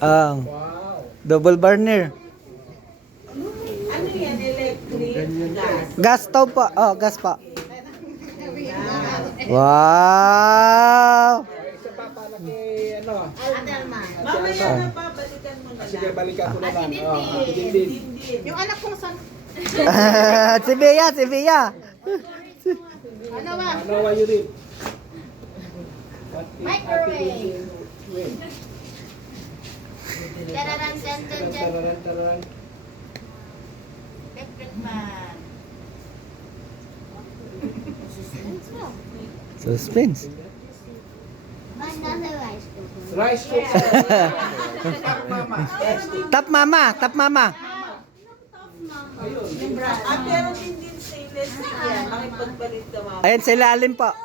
Ang Wow. double burner. Ano yan? Electric? Gas? Gas stove pa. Oh, gas pa. Wow! Isa pa para kay ano. Mamaya na pa, balikan mo na Sige, lang. balikan ko na lang. Din. Din. Yung anak kong son. Si Bea, si Bea. Ano ba? Ano wa yun rin? Microwave. Tararan, tan, tan, tan. Tararan. Electric fan. Suspense. Another rice cooker. Rice cooker. Mama. Tap mama, tap mama. Pero hindi stainless yan. Makipagpalit ka mga Ayan sa ilalim pa.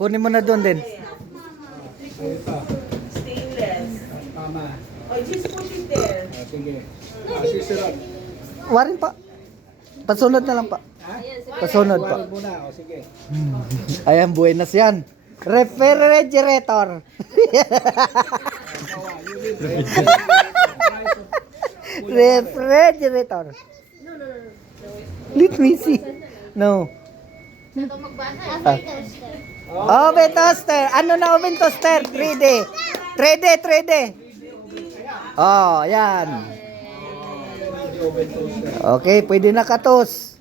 Kunin mo na doon din. Ayun pa. stainless. Mama. Oh, just put it there. Sige. Susunod. Warin pa. Pasunod na lang pa. Ha? Pasunod pa. Huwag muna. O sige. Ayan, buenas yan. Refrigerator. Refrigerator. Let me see. No. Ito magbasa. Oven toaster. Ano na oven toaster? 3D. 3D, 3D. Oh, yan. Okay, pwede na katos.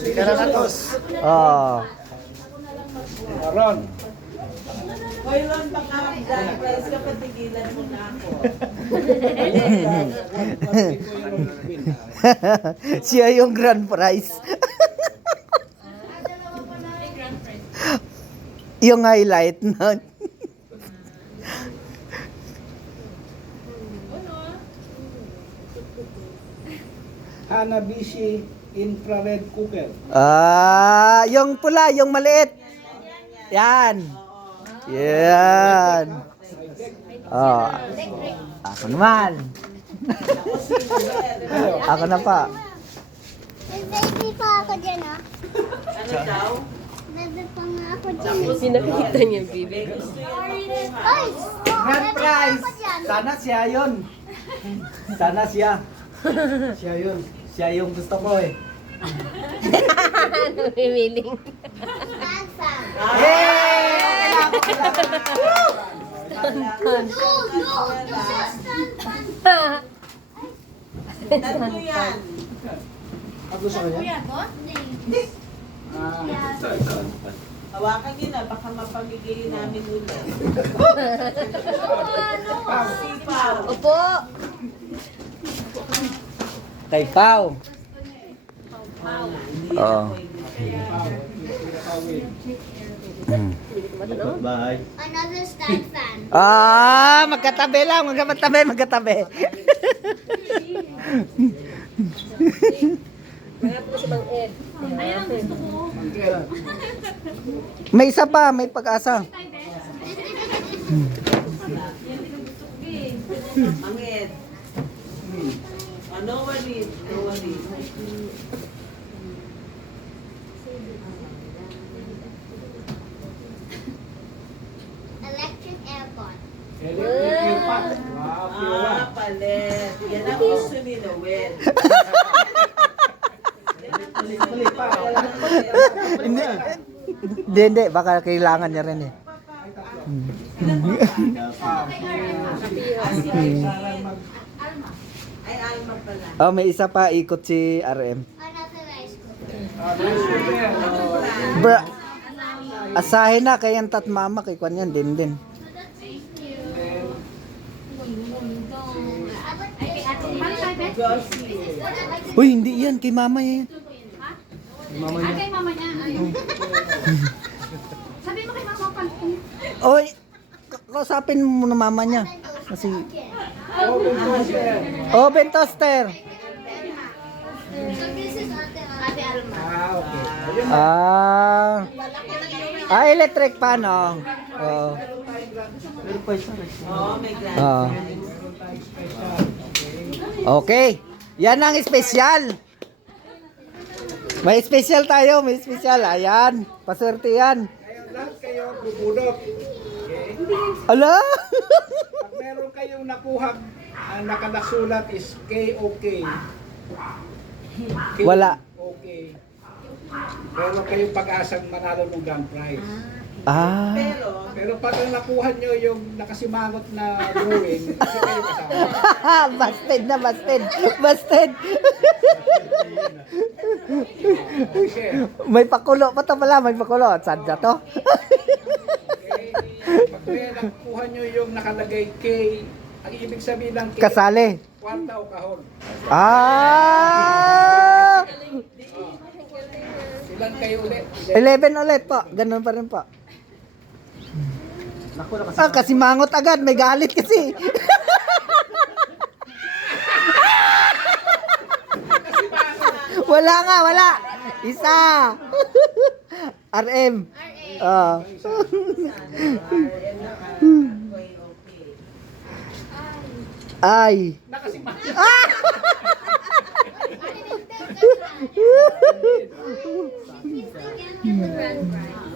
Sige na natos. Oh. Ron. Hoy, Ron, baka mag-price ka, patigilan mo na ako. Siya yung grand prize. Yung highlight na. Hanabishi infrared cooker. Ah, yung pula, yung maliit. Yan. Yan. Oh. Ako naman. Ako na pa. May baby pa ako dyan, ah. Ano daw? Baby pa nga ako dyan. Pinakita niya, baby. Ay! Grand prize. Sana siya yun. Sana siya. Siya yun. Siya yung gusto ko eh. Namimiling. Samsung. Yay! Tatlo yan. Ako sa kanya? Hawakan nyo na, baka mapamigay namin ulit. Sipaw. Opo. Kay Pau. Oo. Another stand fan. Ah, magkatabi lang, magkatabi. Kaya po si Mang Ed. May isa pa, may pag-asa. Mangit. No worries, no worries. Electric aircon. Electric yung pot. Wow, pure one. Palit. Yan ang gusto ni Noel. Mali pa. Hindi, baka kailangan niya rin eh. Ay, Alma pala. Oh, may isa pa, ikot si RM. Another rice cooker. Bra, asahin na kay ang tat mama kay kwan yan din. Josie. Uy, hindi yan kay mama yan. Kay mama niya. Sabi mo kay mama pag Oy, kausapin mo na mama niya. Kasi oven toaster. So this is Ate Alma. Ah, okay. Electric pan oh. Oh. Oh, may grand. Ah. Okay. Yan ang espesyal. May espesyal tayo, may espesyal. Ayan, paswerte yan. Ngayon lahat kayo bubudot. Ala! Pag meron kayong nakuha, ang nakalasulat is KOK. Wala. Okay. Pero kayong pag-asang manalo ng grand prize. Ah. Pero pag ang nakuha nyo yung nakasimangot na drawing, kasi kayo kasama. Busted na, busted. Busted. Okay. May pakulo pa to pala, may pakulo. Sadya to. Okay. Pag nakuha nyo yung nakalagay K, ang ibig sabihin ng K, Kasali. kwarta o kahon. Ah! Ilan kayo ulit? 11 ulit po. Ganun pa rin po. Ah, kasi mangot agad. May galit kasi. Wala nga, wala. Isa. RM. Ah. Ay. Nakasimangot.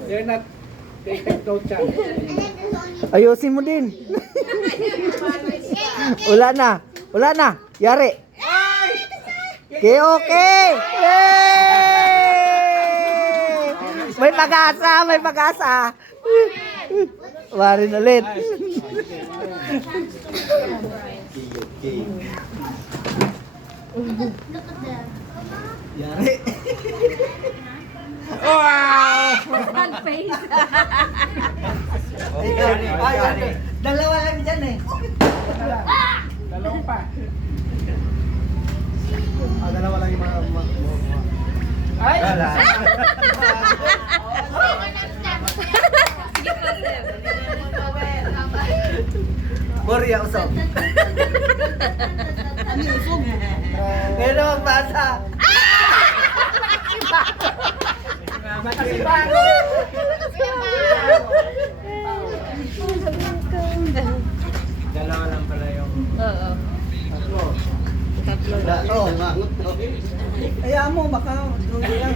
They're not, they take no chance. Ayusin mo din. Wala na. Wala na. Yari. Okay, okay. Yay! May pag-asa, may pag-asa. Warin ulit. Yari. Ay, dalawa lang dyan eh. Dalawa pa. Dalawa lang yung mga... Ay! Korea usap. Pero magbasa. Dalawa lang pala yung... Oo. Tatlo. Ayaw mo, baka dulo lang.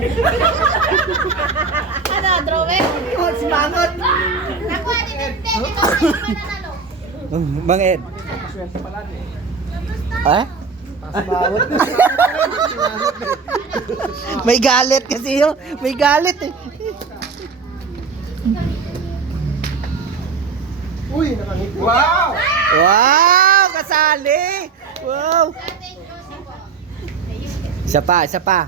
Ano, drawing? Oh, si Mangot. Nakuha ni Tente. Ikaw na yung mananalo. Mang Ed. Maswerte pala eh. Ha? May galit kasi yun. May galit eh. Uy, nakangiti. Wow! Wow! Kasali! Wow! Isa pa, isa pa.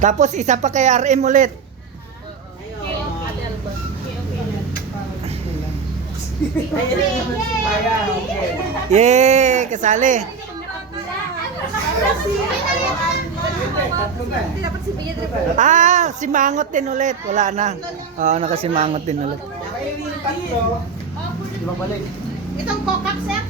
Tapos isa pa kay RM ulit. Ayan, okay. Yay! Kasali. Tatlo na eh. Ah, si Mangot din ulit. Wala na. Oo, nakasimangot din ulit. Kayo yung tatlo. Di ba balik? Itong kokak, sir?